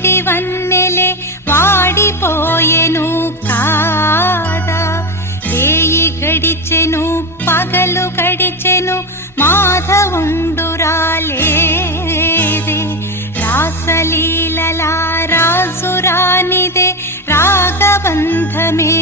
మామిడి వన్నెలే వాడిపోయెను కాదా. రేయి గడిచెను పగలు గడిచెను మాధవుండు రాలేదే. రాసలీలలా రాజు రానిదే రాగబంధమే